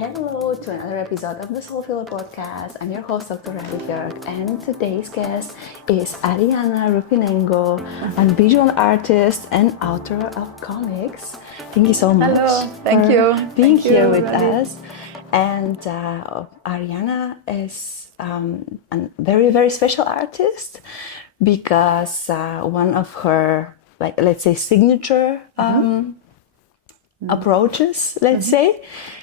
Hello to another episode of the Soul Filler podcast. I'm your host, Dr. Rali Georg, and today's guest is Arianna Ruffinengo, a visual artist and author of comics. Thank you so much. Hello, thank you. Being Thank here you, with Rali. us. And Arianna is a very, very special artist because one of her, like, let's say, signature approaches, let's say,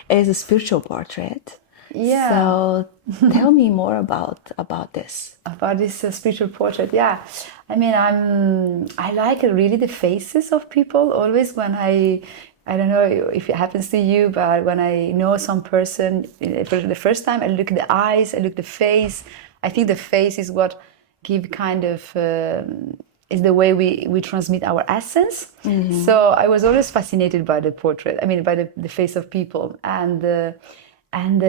is a spiritual portrait. Yeah. So tell me more about this. About this spiritual portrait, yeah. I mean, I like really the faces of people. Always when I don't know if it happens to you, but when I know some person for the first time, I look at the eyes, I look at the face. I think the face is what give kind of is the way we transmit our essence. So I was always fascinated by the portrait. I mean, by the face of people, and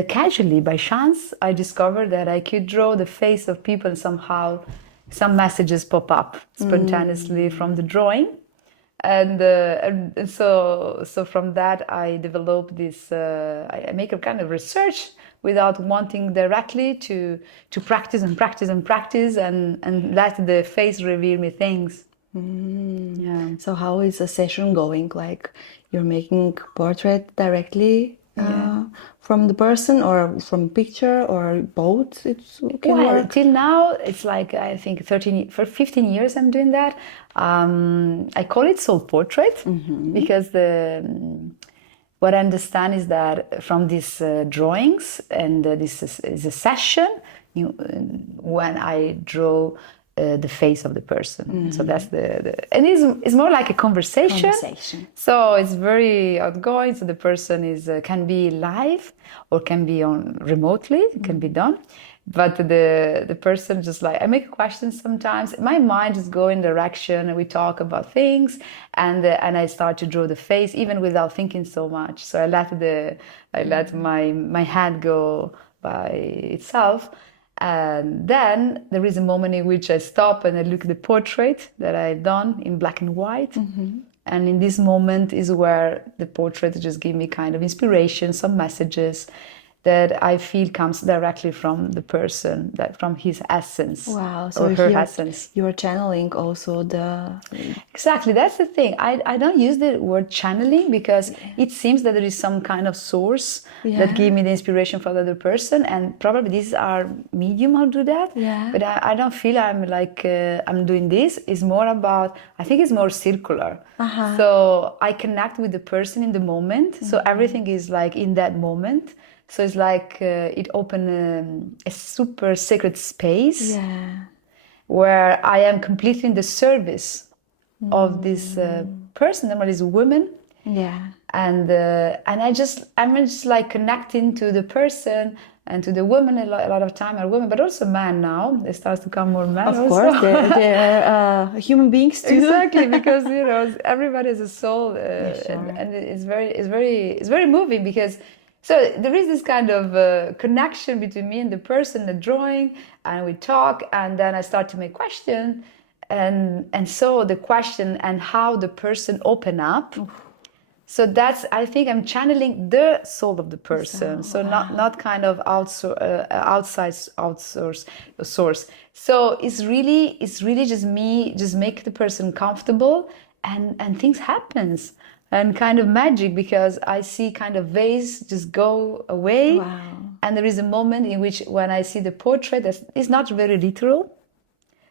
casually, by chance, I discovered that I could draw the face of people, and somehow some messages pop up spontaneously from the drawing. And so from that I developed this. I make a kind of research without wanting directly to practice and practice and practice and let the face reveal me things. Yeah. So how is a session going? Like you're making portrait directly from the person or from picture or both? It's can Well, work. till now, it's like I think 15 years I'm doing that. I call it soul portrait because what I understand is that from these drawings, and this is a session when I draw the face of the person. So that's and it's more like a conversation. So it's very outgoing. So the person can be live or can be on remotely. It can be done. But the person just like, I make questions sometimes. My mind just go in direction and we talk about things and I start to draw the face even without thinking so much. So I let my hand go by itself. And then there is a moment in which I stop and I look at the portrait that I've done in black and white. And in this moment is where the portrait just give me kind of inspiration, some messages that I feel comes directly from the person, that from his essence. Wow. So or her here essence. you're channeling also the Exactly, that's the thing. I don't use the word channeling because it seems that there is some kind of source that give me the inspiration for the other person, and probably these are medium who do that. Yeah. But I don't feel I'm like I'm doing this. It's more about, I think it's more circular. So I connect with the person in the moment. So everything is like in that moment. So it's like it opened a super sacred space where I am completely in the service of this person. Normally, is a woman, and I'm just like connecting to the person and to the woman. A lot of time are women, but also men now. There starts to come more men. Of course, they're human beings too. Exactly, because everybody has a soul, and it's very moving because. So there is this kind of connection between me and the person, the drawing, and we talk, and then I start to make questions, and so the question and how the person open up. So that's, I think I'm channeling the soul of the person. So not kind of outside source. So it's really just me, just make the person comfortable, and things happens. And kind of magic, because I see kind of vase just go away. And there is a moment in which when I see the portrait, it's not very literal.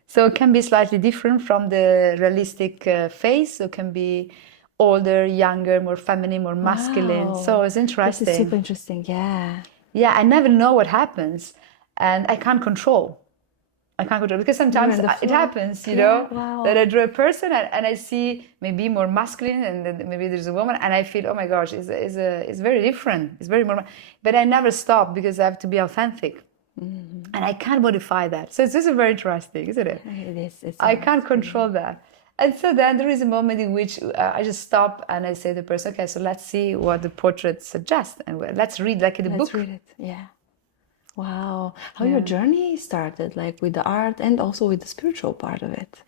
So it can be slightly different from the realistic face. So it can be older, younger, more feminine, more masculine. So it's interesting. This is super interesting, yeah. Yeah, I never know what happens. And I can't control because sometimes it happens, that I draw a person and I see maybe more masculine and then maybe there's a woman and I feel, oh my gosh, it's very different. It's very more, but I never stop because I have to be authentic. And I can't modify that. So it's just very interesting, isn't it? It is. I can't control that. And so then there is a moment in which I just stop and I say to the person, okay, so let's see what the portrait suggests and let's read like in a book. Let's read it, yeah. Wow, how your journey started, like with the art and also with the spiritual part of it.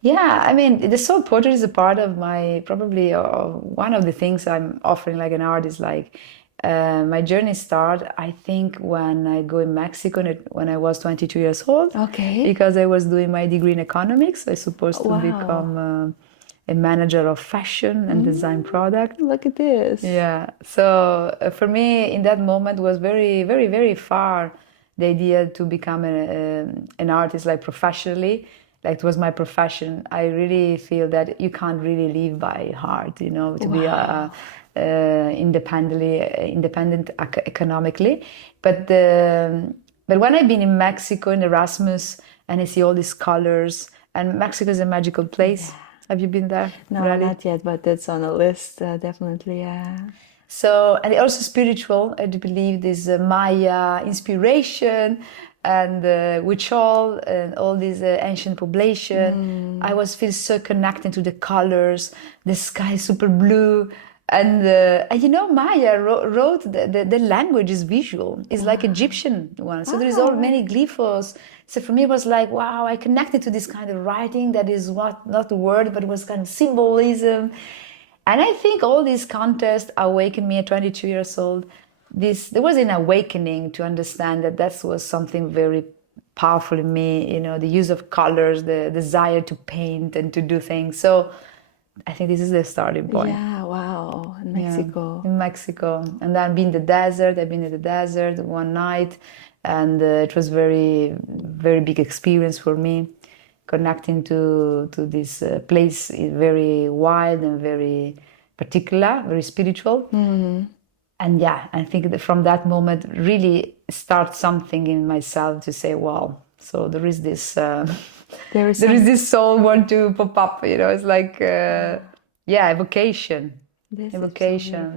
Yeah, I mean, the soul portrait is a part of my, probably one of the things I'm offering like an art is like My journey started, I think, when I go in Mexico when I was 22 years old. Okay. Because I was doing my degree in economics. I was supposed to Wow. become a manager of fashion and design product. Look at this. Yeah. So for me, in that moment, was very, very, very far the idea to become an artist, like professionally. Like it was my profession. I really feel that you can't really live by heart, you know, to be independent economically. But when I've been in Mexico in Erasmus and I see all these colors, and Mexico is a magical place. Yeah. Have you been there? No, Rali? not yet, but that's on the list, definitely. Yeah. So, and also spiritual. I do believe this Maya inspiration and Huichol and all these ancient population. I was feel so connected to the colors. The sky is super blue. And you know, Maya wrote the language is visual. It's like Egyptian one. So there is all many glyphos. So for me, it was like, wow, I connected to this kind of writing that is not a word, but it was kind of symbolism. And I think all these contests awakened me at 22 years old. There was an awakening to understand that was something very powerful in me, you know, the use of colors, the desire to paint and to do things. So I think this is the starting point. Yeah, wow, in Mexico. Yeah, in Mexico. And then I've been in the desert one night, and it was very, very big experience for me, connecting to this place, very wild and very particular, very spiritual. And yeah, I think that from that moment really start something in myself to say, wow, so there is this this soul want to pop up, you know. It's like evocation so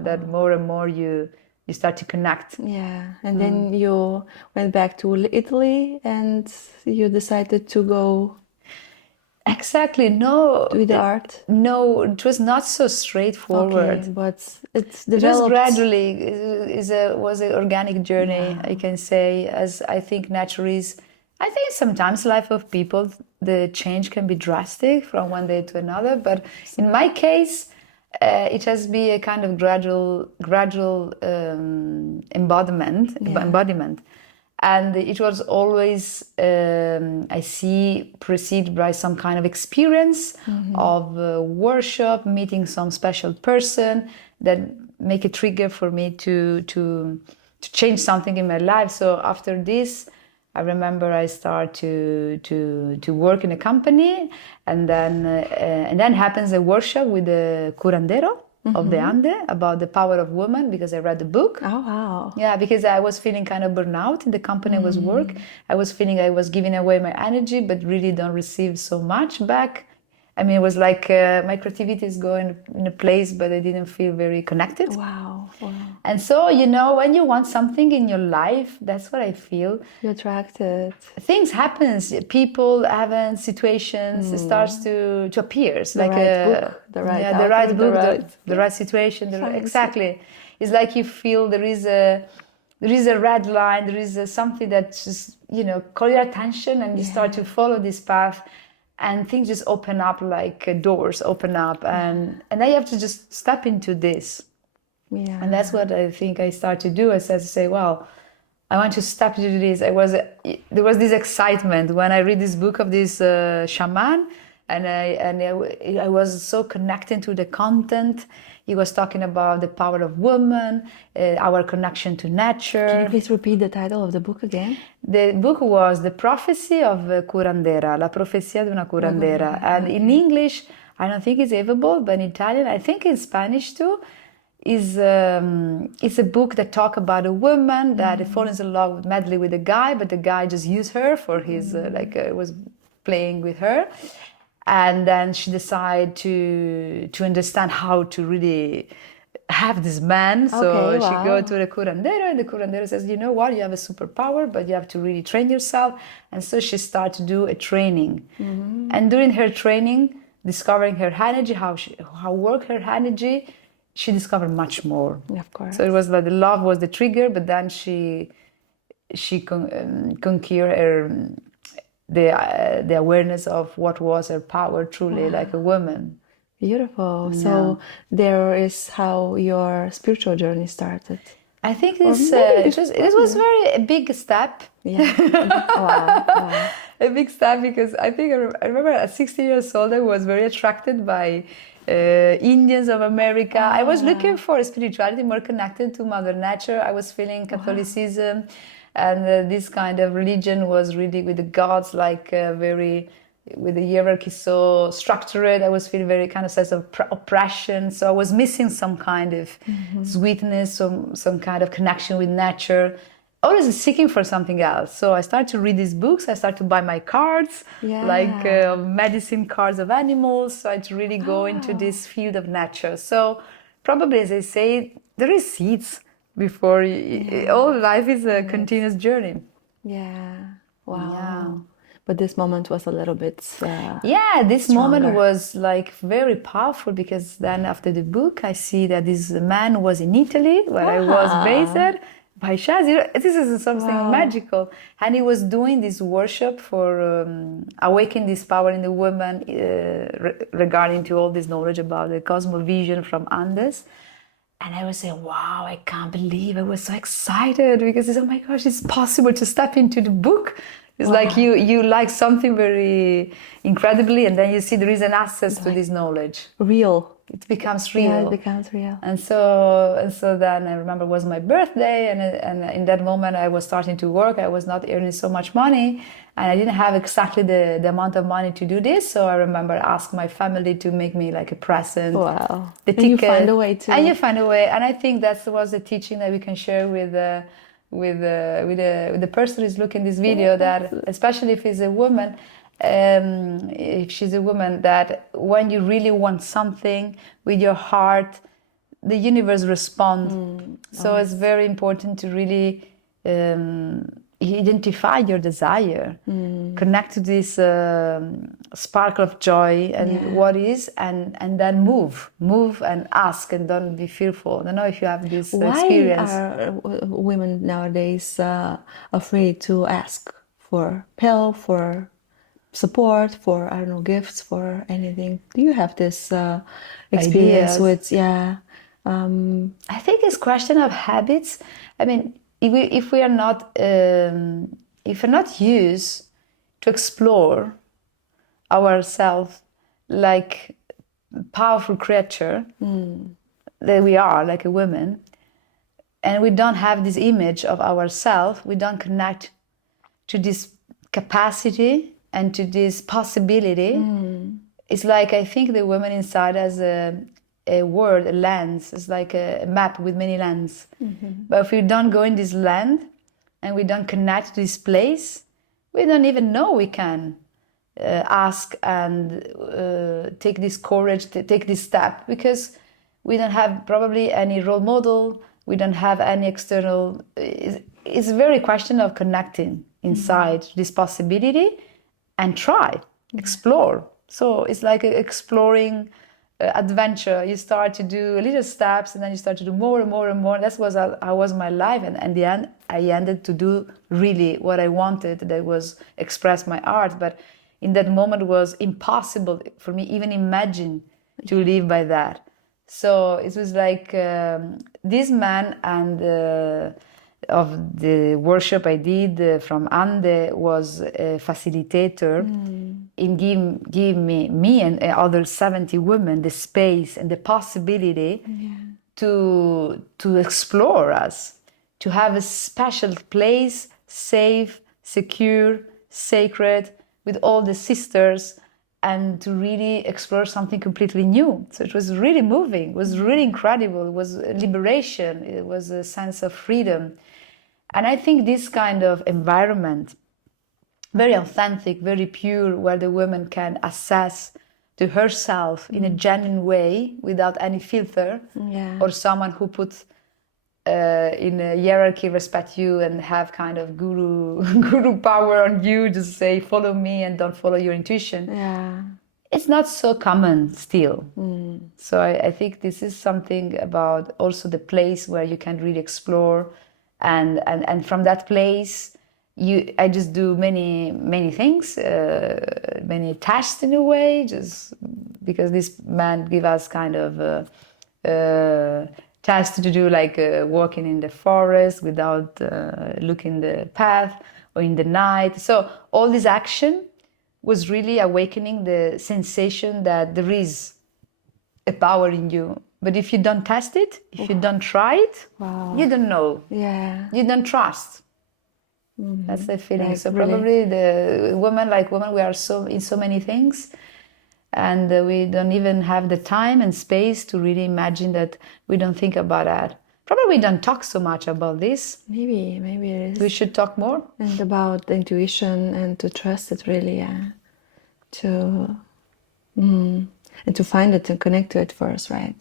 that more and more you start to connect. Yeah. And then you went back to Italy and you decided to go. Exactly. No. With the art? No, it was not so straightforward. Okay, but it's developed. It was gradually. Was an organic journey, I can say. As I think naturally is. I think sometimes life of people, the change can be drastic from one day to another. But in my case, it has been a kind of gradual embodiment. And it was always, I see, preceded by some kind of experience of worship, meeting some special person that make a trigger for me to change something in my life. So after this, I remember I started to work in a company, and then happens a workshop with the curandero of the Ande about the power of woman, because I read the book. Oh, wow. Yeah, because I was feeling kind of burnout in the company I was work. I was feeling I was giving away my energy, but really don't receive so much back. I mean, it was like my creativity is going in a place, but I didn't feel very connected. Wow. And so, you know, when you want something in your life, that's what I feel. You attract it. Things happen. People, events, situations, it starts to appear. It's like the right situation. Exactly. It's like you feel there is a red line, there is something that just, you know, call your attention, and you start to follow this path. And things just open up, like doors open up, and then you have to just step into this. Yeah. And that's what I think I started to do. I started to say, well, I want to step into this. There was this excitement when I read this book of this shaman, and I was so connected to the content. He was talking about the power of woman, our connection to nature. Can you please repeat the title of the book again? The book was The Prophecy of a Curandera, La Profecía de una Curandera. And in English, I don't think it's available, but in Italian, I think in Spanish too, it's a book that talks about a woman that falls in love madly with a guy, but the guy just used her for his, was playing with her. And then she decided to understand how to really have this man. So she go to the curandero, and the curandero says, you know what, you have a superpower, but you have to really train yourself. And so she started to do a training. And during her training, discovering her energy, how work her energy, she discovered much more. Of course. So it was like the love was the trigger, but then she conquered her the awareness of what was her power truly, like a woman. Beautiful. Yeah. So there is how your spiritual journey started. I think Or this maybe it was very a big step. Yeah. Wow. Wow. A big step, because I think I remember at 16 years old I was very attracted by Indians of America. I was looking for spirituality more connected to Mother Nature. I was feeling Catholicism, and this kind of religion was really with the gods, like very with the hierarchy so structured. I was feeling very kind of sense of oppression. So I was missing some kind of sweetness, some kind of connection with nature. Always seeking for something else. So I started to read these books. I started to buy my cards, like medicine cards of animals. So I had to really go into this field of nature. So probably, as I say, there is seeds before all life is a continuous journey. Yeah. Wow. Yeah. But this moment was a little bit This moment was like very powerful, because then after the book I see that this man was in Italy, where I was based by Shaz. This is something magical, and he was doing this worship for awaken this power in the woman regarding to all this knowledge about the cosmovision from Andes. And I was saying, wow, I can't believe. I was so excited, because it's, oh my gosh, it's possible to step into the book. It's like you like something very incredibly, and then you see there is an access to this knowledge. Real. It becomes real. Yeah, it becomes real. And so then I remember it was my birthday, and in that moment I was starting to work. I was not earning so much money, and I didn't have exactly the amount of money to do this. So I remember asking my family to make me like a present. Wow. The And ticket. you find a way to. And you find a way. And I think that was the teaching that we can share with the person who's looking this video, that especially if it's a woman, if she's a woman, that when you really want something with your heart, the universe responds. So it's very important to really identify your desire, connect to this sparkle of joy and what is, and then move and ask, and don't be fearful. I don't know if you have this experience. Why are women nowadays afraid to ask for help, for support, for, I don't know, gifts, for anything? Do you have this experience with, I think it's question of habits. I mean, if we are not if we're not used to explore ourselves like powerful creature that we are, like a woman, and we don't have this image of ourselves, we don't connect to this capacity and to this possibility. It's like, I think the woman inside has a word, a lens. It's like a map with many lenses. But if we don't go in this land and we don't connect to this place, we don't even know we can ask and take this courage to take this step, because we don't have probably any role model. We don't have any external. It's a very question of connecting inside this possibility and try, explore. So it's like exploring adventure. You start to do little steps, and then you start to do more and more and more. That was how was my life, and in the end I ended to do really what I wanted, that was express my art. But in that moment it was impossible for me even imagine to live by that. So it was like this man and of the workshop I did from Ande was a facilitator in give me and other 70 women the space and the possibility to explore us, to have a special place, safe, secure, sacred, with all the sisters, and to really explore something completely new. So it was really moving, it was really incredible, it was liberation, it was a sense of freedom. And I think this kind of environment, very authentic, very pure, where the woman can access to herself in a genuine way without any filter, or someone who puts in a hierarchy respect you and have kind of guru power on you, just say follow me and don't follow your intuition. It's not so common still. So I think this is something about also the place where you can really explore, and from that place I just do many things, many tasks in a way, just because this man give us kind of task to do, like walking in the forest without looking the path, or in the night. So all this action was really awakening the sensation that there is a power in you. But if you don't test it, if you don't try it, you don't know. Yeah. You don't trust. That's the feeling. Like So really. probably the woman, we are so in so many things, and we don't even have the time and space to really imagine that. We don't think about that. Probably we don't talk so much about this. Maybe it is. We should talk more. And about the intuition and to trust it really, yeah. And to find it and connect to it first, right?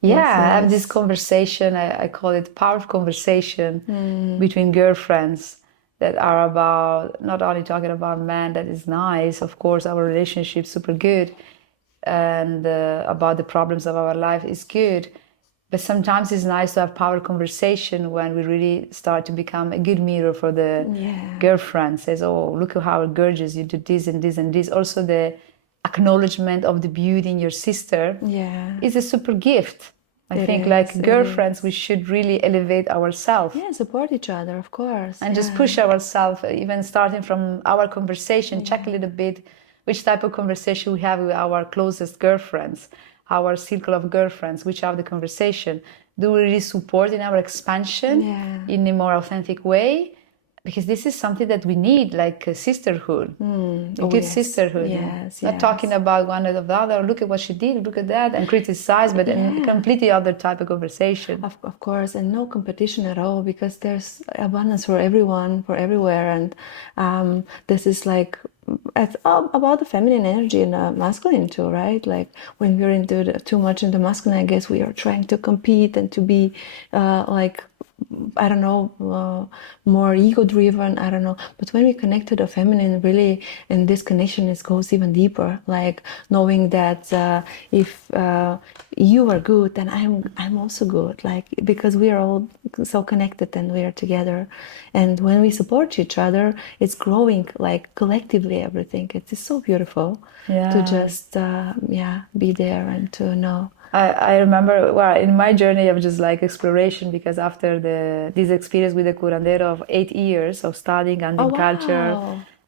Yeah, Yes, I have yes. this conversation, I call it power conversation between girlfriends that are about not only talking about man, that is nice, of course, our relationship's super good, and about the problems of our life is good. But sometimes it's nice to have power conversation when we really start to become a good mirror for the girlfriend. Says, oh, look at how gorgeous you do this and this and this. Also the acknowledgement of the beauty in your sister is a super gift. I think like girlfriends, we should really elevate ourselves. Yeah, support each other, of course. And just push ourselves, even starting from our conversation, check a little bit which type of conversation we have with our closest girlfriends, our circle of girlfriends, which are the conversation. Do we really support in our expansion in a more authentic way? Because this is something that we need, like a sisterhood, a good sisterhood. Not talking about one or the other, look at what she did, look at that, and criticize, but a completely other type of conversation. Of course, and no competition at all, because there's abundance for everyone, for everywhere. And this is like, it's about the feminine energy and the masculine too, right? Like when we're into too much into masculine, I guess we are trying to compete and to be like, I don't know, more ego-driven, I don't know. But when we connect to the feminine, really, and this connection goes even deeper, like knowing that if you are good, then I'm also good, like, because we are all so connected and we are together. And when we support each other, it's growing, like, collectively everything. It's so beautiful to just, be there and to know. I remember, well, in my journey of just like exploration, because after this experience with the curandero of 8 years of studying Andean culture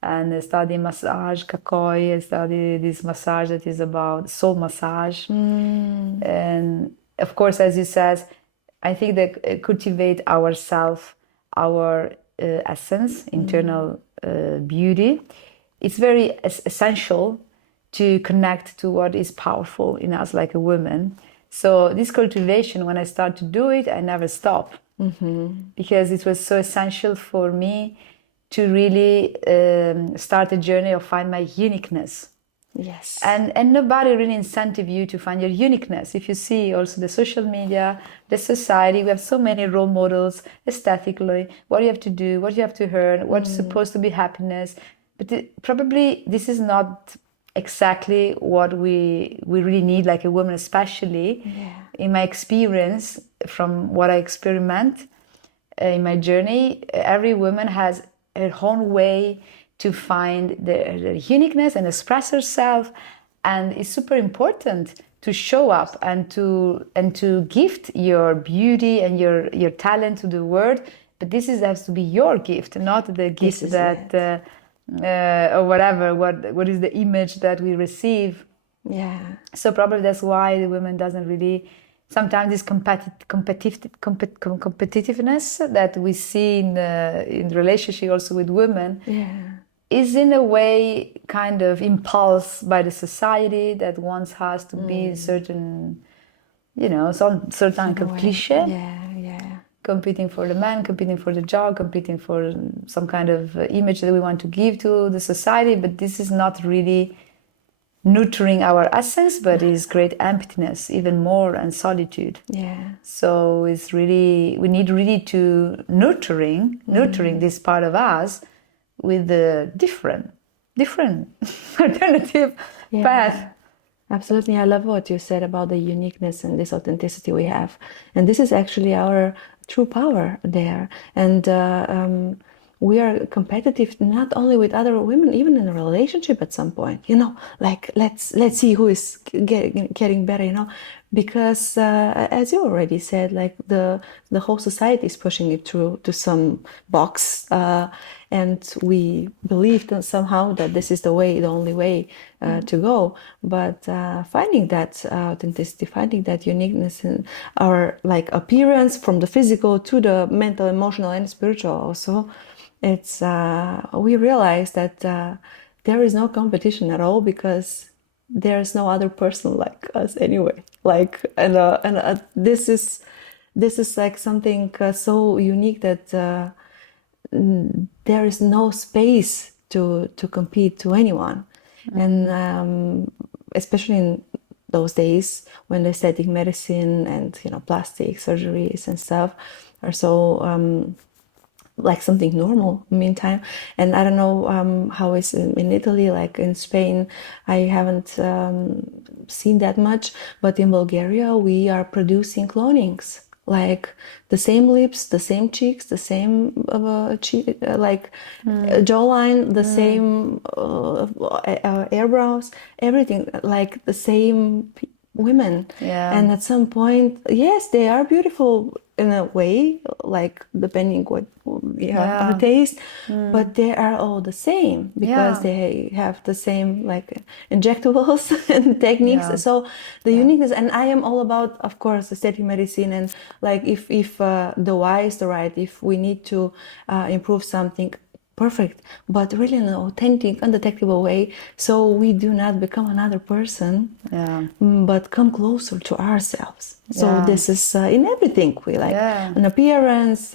and studying massage, kakoi, I studied this massage that is about soul massage. And of course, as you said, I think that cultivate ourself, our essence, internal beauty, it's very essential to connect to what is powerful in us, like a woman. So this cultivation, when I start to do it, I never stop, because it was so essential for me to really start a journey of find my uniqueness. Yes. And nobody really incentive you to find your uniqueness. If you see also the social media, the society, we have so many role models aesthetically, what you have to do, what you have to earn, what's supposed to be happiness. But probably this is not exactly what we really need, like a woman, especially in my experience, from what I experiment in my journey. Every woman has her own way to find their uniqueness and express herself, and it's super important to show up and to gift your beauty and your talent to the world. But this has to be your gift, not the gift that or whatever, what is the image that we receive. So probably that's why the women doesn't really, sometimes this competitiveness that we see in the relationship also with women is in a way kind of impulsed by the society that wants us to be certain, some certain kind of cliche. Competing for the man, competing for the job, competing for some kind of image that we want to give to the society. But this is not really nurturing our essence, but is great emptiness, even more, and solitude. So it's really, we need really to nurturing this part of us with the different alternative path. Absolutely. I love what you said about the uniqueness and this authenticity we have. And this is actually our true power there. And we are competitive not only with other women, even in a relationship at some point, like let's see who is getting better, because as you already said, like the whole society is pushing it through to some box, and we believe that somehow that this is the only way to go. But finding that authenticity, finding that uniqueness in our like appearance, from the physical to the mental, emotional, and spiritual also, it's we realize that there is no competition at all, because there's no other person like us anyway. Like and this is like something so unique that there is no space to compete to anyone. And especially in those days when the aesthetic medicine and plastic surgeries and stuff are so like something normal meantime. And I don't know how it's in Italy, like in Spain I haven't seen that much, but in Bulgaria we are producing clonings, like the same lips, the same cheeks, the same jawline, the same eyebrows, everything, like the same women. Yeah. And at some point, yes, they are beautiful in a way, like depending what our taste, but they are all the same because they have the same like injectables and techniques. So the uniqueness, and I am all about, of course, aesthetic medicine, and like if the why is the right, if we need to improve something, perfect, but really in an authentic, undetectable way, so we do not become another person, but come closer to ourselves. So this is in everything we like, an appearance,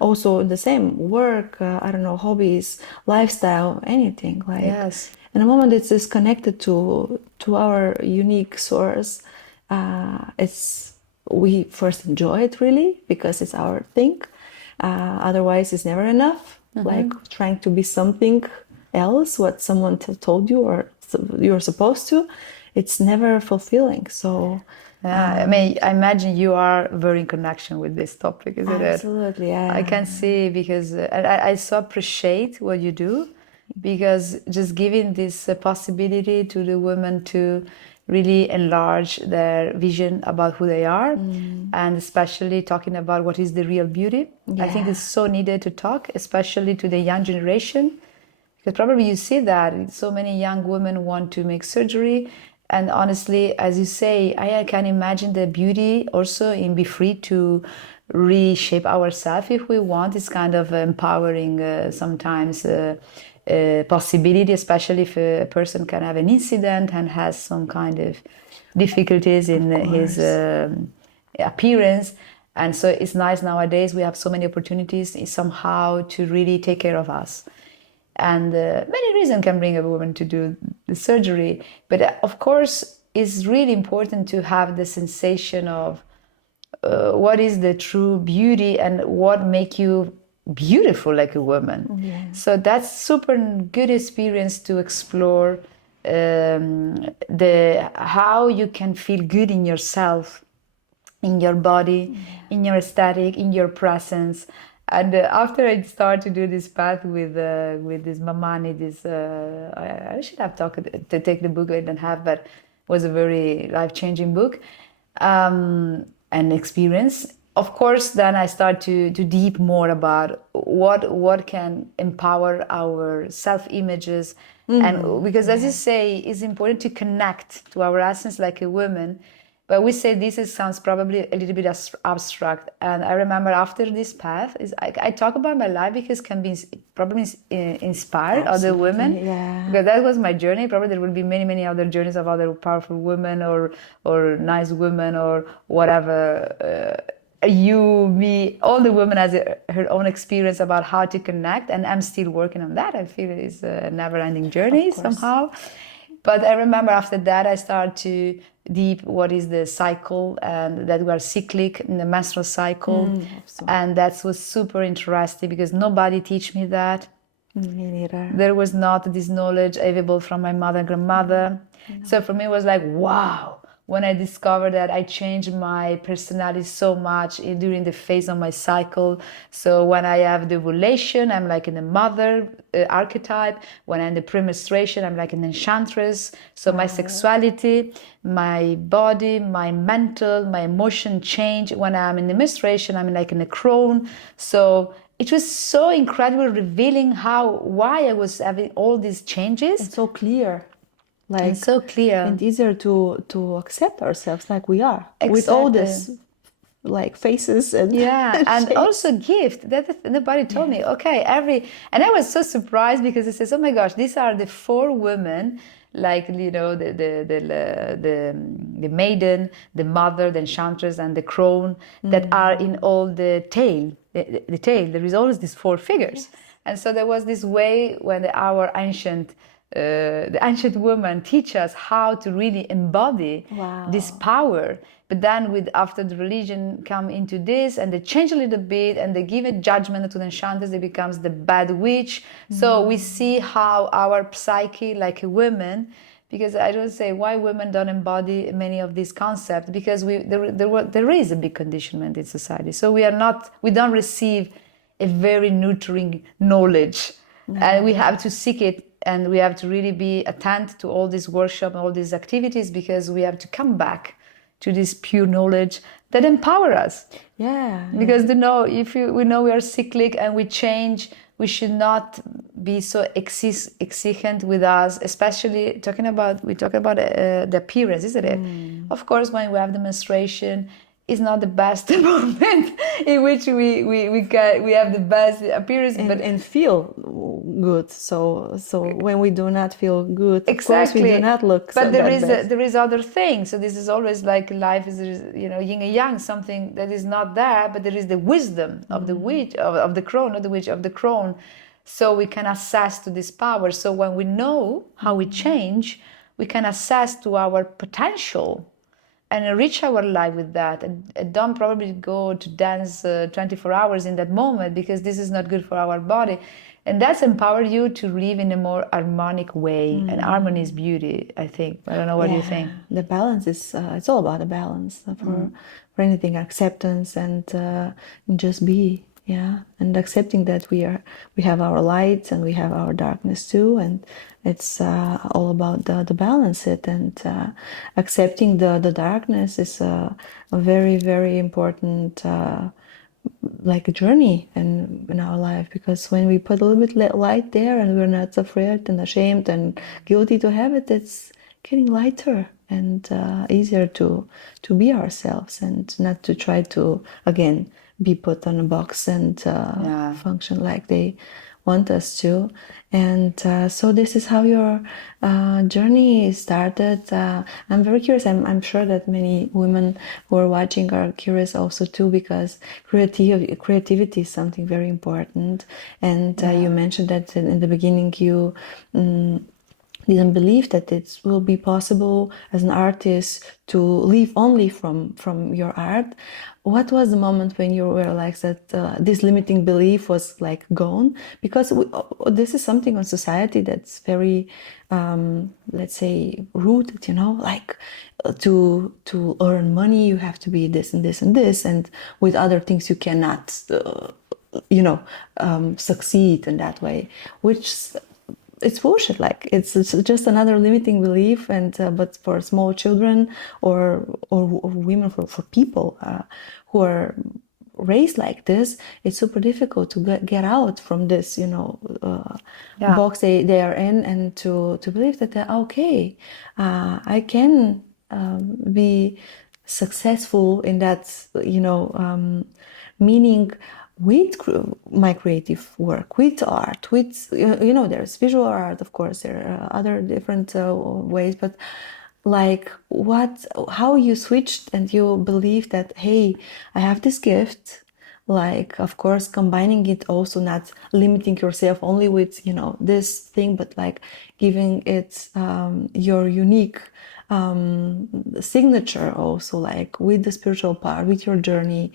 also the same work, I don't know, hobbies, lifestyle, anything like. Yes. And the moment it's connected to our unique source, we first enjoy it really because it's our thing. Otherwise, it's never enough. Like trying to be something else, what someone told you or you're supposed to, it's never fulfilling. So I mean, I imagine you are very in connection with this topic, isn't it? Absolutely, yeah. I can see, because I so appreciate what you do, because just giving this possibility to the women to really enlarge their vision about who they are, and especially talking about what is the real beauty. I think it's so needed to talk, especially to the young generation, because probably you see that so many young women want to make surgery. And honestly, as you say, I can imagine the beauty also in be free to reshape ourselves if we want. It's kind of empowering sometimes possibility, especially if a person can have an incident and has some kind of difficulties in his appearance. And so it's nice nowadays we have so many opportunities somehow to really take care of us. And many reasons can bring a woman to do the surgery. But of course, it's really important to have the sensation of what is the true beauty and what make you beautiful like a woman. So that's super good experience to explore how you can feel good in yourself, in your body, in your aesthetic, in your presence. And after I started to do this path with this Mamani, I should have talked to take the book I didn't have, but it was a very life-changing book and experience. Of course, then I start to deep more about what can empower our self-images, and because as you say, it's important to connect to our essence like a woman. But we say sounds probably a little bit abstract. And I remember after this path, I talk about my life because it can be probably inspire other women. Because that was my journey. Probably there will be many, many other journeys of other powerful women or nice women or whatever. You, me, all the women has her own experience about how to connect. And I'm still working on that. I feel it's a never-ending journey somehow. But I remember after that, I started to deep what is the cycle, and that we are cyclic in the menstrual cycle. And that was super interesting because nobody teach me that. Me neither. There was not this knowledge available from my mother and grandmother. So for me, it was like, wow, when I discovered that I changed my personality so much during the phase of my cycle. So when I have the ovulation, I'm like in the mother archetype. When I'm in the premenstruation, I'm like an enchantress. So my sexuality, my body, my mental, my emotion change. When I'm in the menstruation, I'm like in a crone. So it was so incredible, revealing why I was having all these changes. It's so clear. And so clear. And easier to accept ourselves like we are. Exactly. With all this like faces and and also gift that nobody told me. Okay, and I was so surprised because it says, oh my gosh, these are the 4 women, like, you know, the maiden, the mother, the enchantress, and the crone that are in all the tale. The tale. There is always these 4 figures, and so there was this way when our ancient. The ancient women teach us how to really embody this power, but then after the religion come into this and they change a little bit and they give a judgment to the enchantress, they becomes the bad witch. So we see how our psyche, like a woman, because I don't say why women don't embody many of these concepts, because there is a big conditionment in society, so we don't receive a very nurturing knowledge, and we have to seek it. And we have to really be attentive to all these workshops and all these activities, because we have to come back to this pure knowledge that empower us. Because we know we are cyclic and we change, we should not be so exigent with us, especially we talk about the appearance, isn't it? Of course, when we have the menstruation, is not the best moment in which we have the best appearance, and feel good. So when we do not feel good, of course we do not look. But there is other things. So this is always like life is, yin and yang, something that is not there, but there is the wisdom of the witch, of the crone, not the witch, of the crone. So we can access to this power. So when we know how we change, we can access to our potential and enrich our life with that, and don't probably go to dance 24 hours in that moment, because this is not good for our body. And that's empower you to live in a more harmonic way. And harmony is beauty, I think. I don't know what you think. The balance is it's all about a balance for anything, acceptance and just be. And accepting that we have our lights and we have our darkness too, and it's all about the balance it, and accepting the darkness is a very, very important like a journey in our life, because when we put a little bit light there and we're not afraid and ashamed and guilty to have it, it's getting lighter and easier to be ourselves, and not to try to again be put on a box and function like they want us to. And so this is how your journey started. I'm very curious. I'm sure that many women who are watching are curious also too, because creativity is something very important. And you mentioned that in the beginning you didn't believe that it will be possible as an artist to live only from your art. What was the moment when you realized that this limiting belief was like gone? Because this is something on society that's very, let's say, rooted, like to earn money, you have to be this and this and this, and with other things you cannot, succeed in that way, which it's bullshit. Like it's just another limiting belief, and but for small children or women, for people who are raised like this, it's super difficult to get out from this box they are in, and to believe that they're okay. I can be successful in that meaning with my creative work, with art, with there's visual art, of course, there are other different ways, but like how you switched and you believe that, hey, I have this gift, like, of course, combining it, also not limiting yourself only with this thing, but like giving it your unique signature, also like with the spiritual part, with your journey,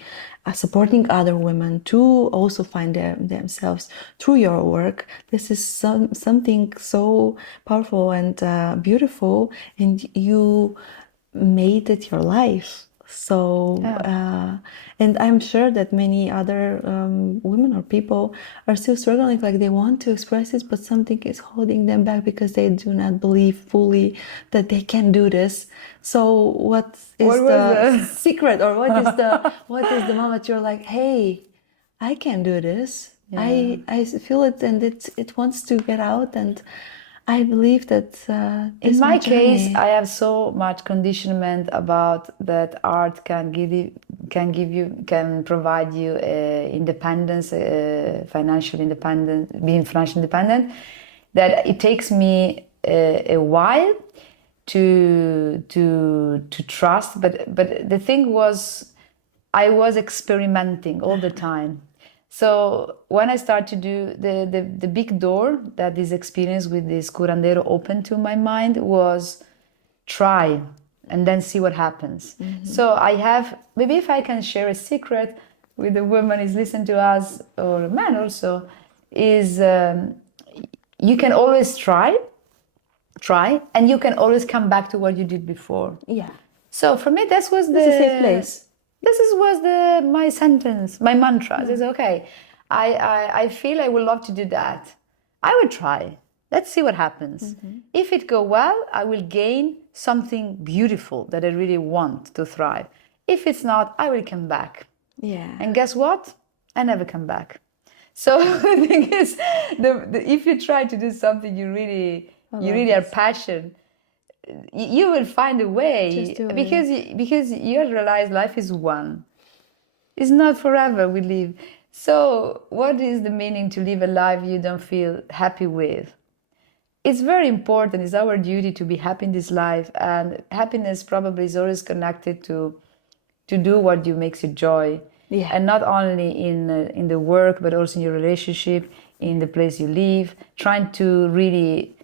supporting other women to also find themselves through your work. This is something so powerful and beautiful, and you made it your life. So, and I'm sure that many other women or people are still struggling, like they want to express this, but something is holding them back because they do not believe fully that they can do this. So, what is the secret, or what is the moment you're like, hey, I can do this. Yeah. I feel it, and it wants to get out, and I believe that in my case, I have so much conditionment about that art can provide you independence, financial independence, being financially independent, that it takes me a while to trust. But the thing was, I was experimenting all the time. So when I started to do the big door that this experience with this curandero opened to my mind was try and then see what happens. So I have, maybe if I can share a secret with the woman who's listening to us, or a man also, is you can always try, and you can always come back to what you did before. Yeah. So for me, this was It's a safe place. My sentence, my mantra. It's okay. I feel I would love to do that. I will try. Let's see what happens. If it go well, I will gain something beautiful that I really want to thrive. If it's not, I will come back. Yeah. And guess what? I never come back. So the thing is, if you try to do something you really are passionate, you will find a way, because you realize life is one. It's not forever we live. So what is the meaning to live a life you don't feel happy with? It's very important. It's our duty to be happy in this life, and happiness probably is always connected to do what makes you joy. Yeah. And not only in the work, but also in your relationship, in the place you live, trying to really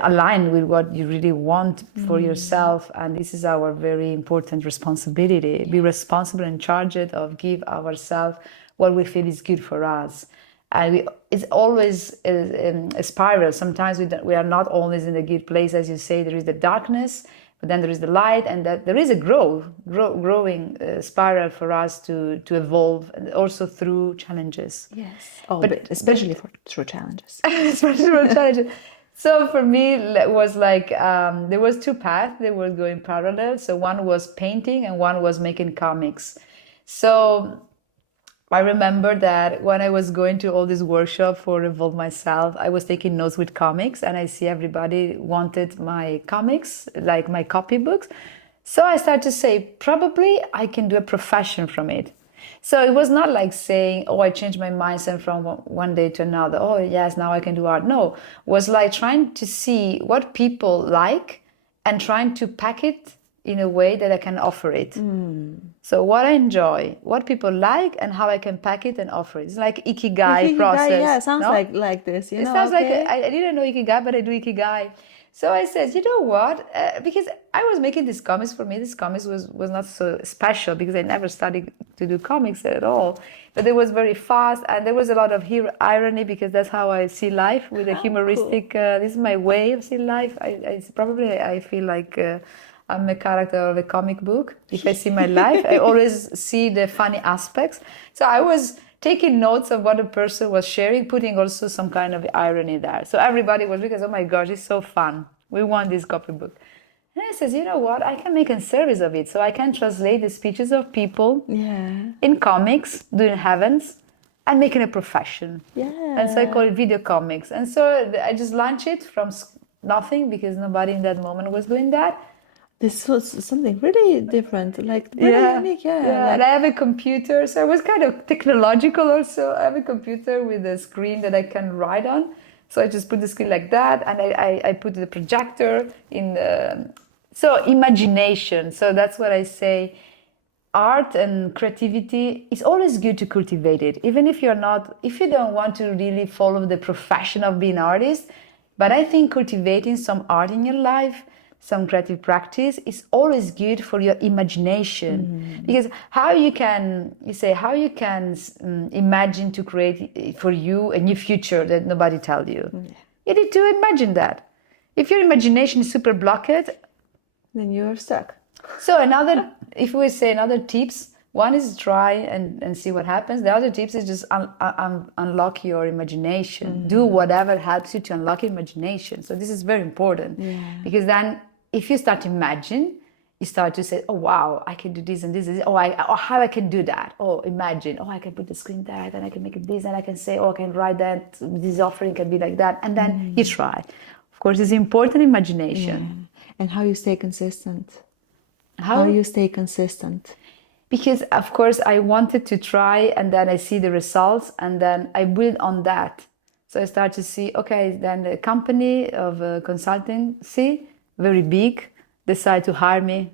align with what you really want for yourself. And this is our very important responsibility. Be responsible and charged of give ourselves what we feel is good for us. And it's always a spiral. Sometimes we are not always in a good place. As you say, there is the darkness, but then there is the light, and that there is a growing spiral for us to evolve, and also through challenges. Yes. But especially through challenges. Especially through challenges. So for me, it was like there was two paths that were going parallel. So one was painting and one was making comics. So I remember that when I was going to all these workshops for Evolve Myself, I was taking notes with comics, and I see everybody wanted my comics, like my copybooks. So I started to say, probably I can do a profession from it. So it was not like saying, oh, I changed my mindset from one day to another. Oh, yes, now I can do art. No, it was like trying to see what people like and trying to pack it in a way that I can offer it. So what I enjoy, what people like, and how I can pack it and offer it. It's like Ikigai process. Yeah, sounds like this. It sounds like I didn't know Ikigai, but I do Ikigai. So I said, you know what? Because I was making these comics, for me, this comics was not so special because I never studied to do comics at all. But it was very fast, and there was a lot of irony, because that's how I see life, with a humoristic. Cool. This is my way of seeing life. I feel like I'm a character of a comic book. If I see my life, I always see the funny aspects. So I was taking notes of what a person was sharing, putting also some kind of irony there. So everybody was looking, oh my gosh, it's so fun. We want this copybook. And I says, you know what? I can make a service of it. So I can translate the speeches of people in comics, doing heavens, and making a profession. Yeah. And so I call it video comics. And so I just launched it from nothing, because nobody in that moment was doing that. This was something really different, like really unique. And I have a computer, so I was kind of technological also. I have a computer with a screen that I can write on. So I just put the screen like that, and I put the projector in. So imagination. So that's what I say. Art and creativity, it's always good to cultivate it, even if you don't want to really follow the profession of being an artist. But I think cultivating some art in your life, some creative practice, is always good for your imagination. Because how you can imagine to create for you a new future that nobody tell you. You need to imagine that. If your imagination is super blocked, then you're stuck. So another, if we say another tips, one is try and see what happens. The other tips is just unlock your imagination. Do whatever helps you to unlock your imagination. So this is very important because then if you start to imagine, you start to say, oh wow, I can do this and this, and this. Oh, how I can do that. Oh, imagine. Oh, I can put the screen there, and I can make it this, and I can say, oh, I can write that. This offering can be like that, and then you try. Of course, it's important imagination. And how you stay consistent. How you stay consistent. Because of course I wanted to try, and then I see the results, and then I build on that. So I start to see, okay, then the company of consultancy, very big, decide to hire me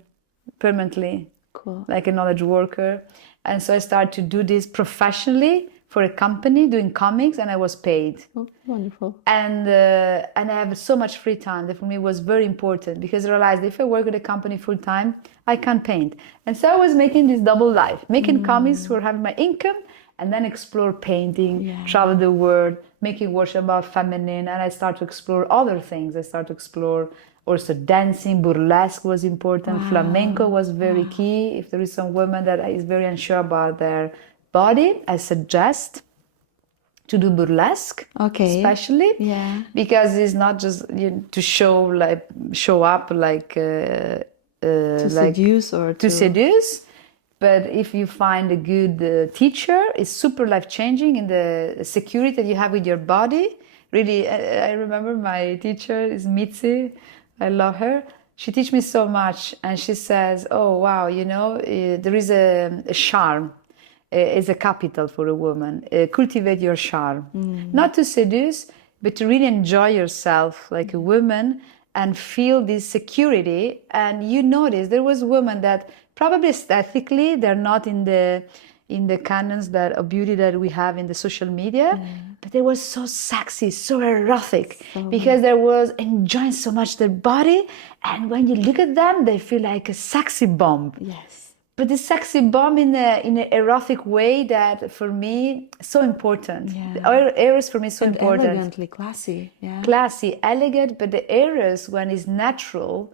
permanently, Cool. like a knowledge worker. And so I started to do this professionally for a company doing comics, and I was paid. Oh, wonderful. And I have so much free time that for me was very important, because I realized if I work at a company full time, I can't paint. And so I was making this double life, making comics for having my income, and then explore painting, travel the world, making workshop about feminine, and I start to explore other things. I start to explore also dancing, burlesque was important, flamenco was very key. If there is some woman that is very unsure about their body, I suggest to do burlesque, especially, because it's not just to show up like seduce or to seduce, but if you find a good teacher, it's super life changing in the security that you have with your body. Really, I remember my teacher is Mitzi. I love her. She teaches me so much, and she says, "Oh wow, there is a charm." Is a capital for a woman. Cultivate your charm, not to seduce, but to really enjoy yourself like a woman and feel this security. And you notice there was women that probably aesthetically they're not in the canons of beauty that we have in the social media, but they were so sexy, so erotic, because they was enjoying so much their body. And when you look at them, they feel like a sexy bomb. Yes. But the sexy bomb in an erotic way that for me so important. The eros for me is so important. Elegantly classy. Yeah. Classy, elegant, but the eros when it's natural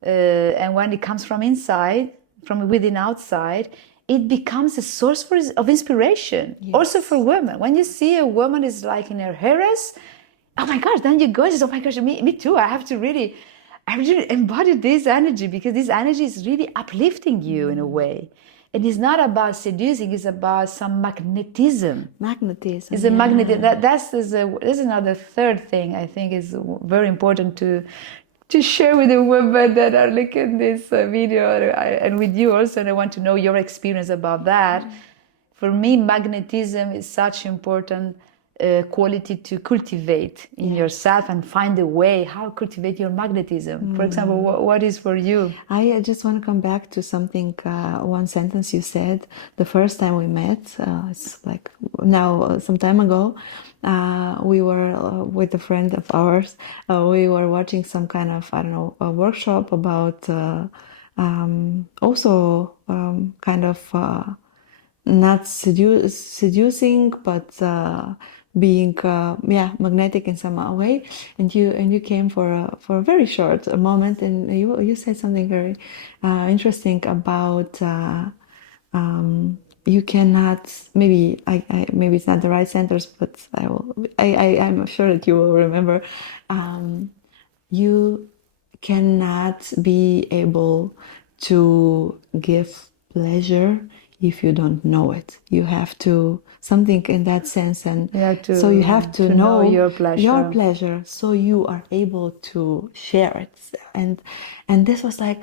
and when it comes from inside, from within outside, it becomes a source of inspiration. Also for women. When you see a woman is like in her eros, oh my gosh, then you go and say, oh my gosh, me too. I have to really embody this energy, because this energy is really uplifting you in a way. It is not about seducing, it's about some magnetism. Magnetism. It's a magnetism. That's another third thing I think is very important to share with the women that are looking at this video, and with you also, and I want to know your experience about that. For me, magnetism is such important quality to cultivate in yourself, and find a way how to cultivate your magnetism. For example, what is for you? I just want to come back to something, one sentence you said the first time we met. It's like now some time ago. We were with a friend of ours. We were watching some kind of, I don't know, a workshop about also kind of not seducing, but being magnetic in some way. And you came for a very short moment, and you said something very interesting about you cannot, maybe maybe it's not the right sentence, but I'm sure that you will remember. You cannot be able to give pleasure if you don't know it. You have to, something in that sense, and so you have to know your pleasure. So you are able to share it. And this was like,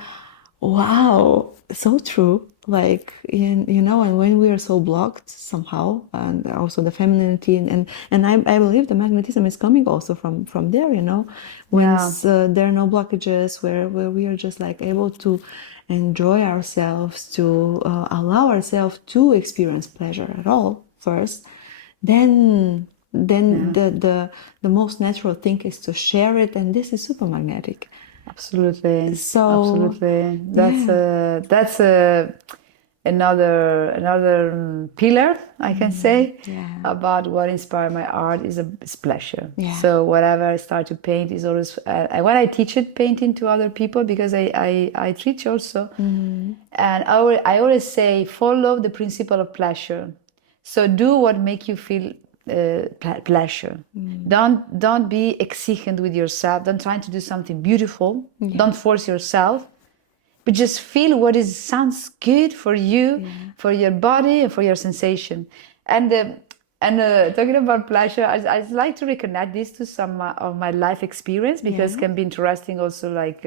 wow, so true. Like, and when we are so blocked somehow, and also the femininity, and I believe the magnetism is coming also from there, when there are no blockages, where we are just like able to enjoy ourselves, to allow ourselves to experience pleasure at all first, then the most natural thing is to share it, and this is super magnetic. Absolutely. So absolutely, that's a another pillar, I can say, Yeah. about what inspired my art is pleasure. Yeah. So whatever I start to paint is always when I teach it painting to other people, because I teach also, and I always say follow the principle of pleasure. So do what make you feel pleasure. Don't be exigent with yourself. Don't try to do something beautiful. Don't force yourself. But just feel what sounds good for you, for your body, and for your sensation. And talking about pleasure, I'd like to reconnect this to some of my life experience, because it can be interesting also, like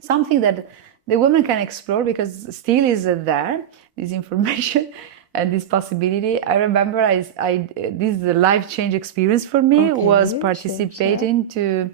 something that the woman can explore, because still is there, this information and this possibility. I remember this is a life change experience for me, was participating to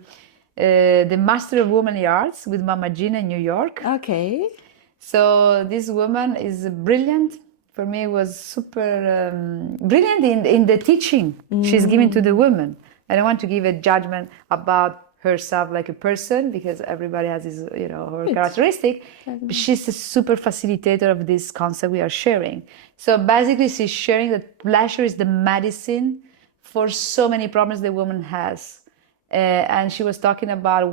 the Master of Womanly Arts with Mama Gina in New York. Okay. So this woman is brilliant. For me, it was super brilliant in the teaching she's giving to the women. I don't want to give a judgment about herself like a person, because everybody has his, her characteristic. But she's a super facilitator of this concept we are sharing. So basically, she's sharing that pleasure is the medicine for so many problems the woman has. And she was talking about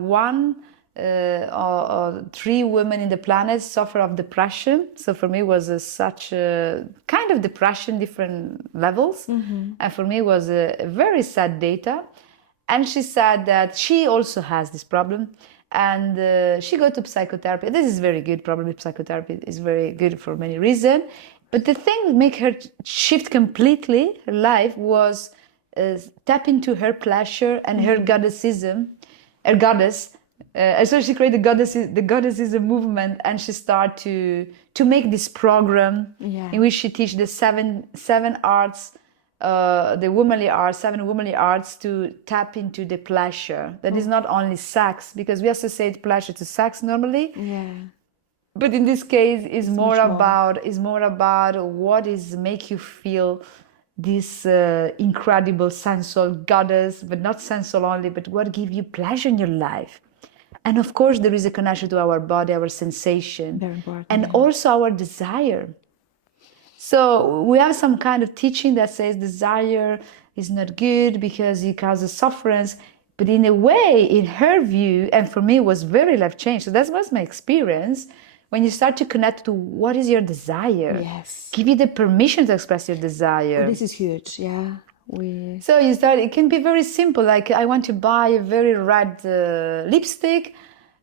or 3 women in the planet suffer of depression. So for me, it was such a kind of depression, different levels. And for me, it was a very sad data. And she said that she also has this problem. And she go to psychotherapy. This is very good. Probably psychotherapy is very good for many reasons. But the thing that made her shift completely her life was tap into her pleasure and her goddessism, her goddess. So she created the goddessism movement, and she started to make this program in which she teach the seven arts, the womanly arts, 7 womanly arts, to tap into the pleasure. That is not only sex, because we associate pleasure to sex normally. Yeah. But in this case, it's more about what is make you feel this incredible sensual goddess, but not sensual only, but what give you pleasure in your life. And of course, there is a connection to our body, our sensation, very important, and also our desire. So we have some kind of teaching that says desire is not good because it causes sufferance. But in a way, in her view, and for me, it was very life changing. So that was my experience. When you start to connect to what is your desire, give you the permission to express your desire. This is huge, yeah. So you start. It can be very simple. Like, I want to buy a very red lipstick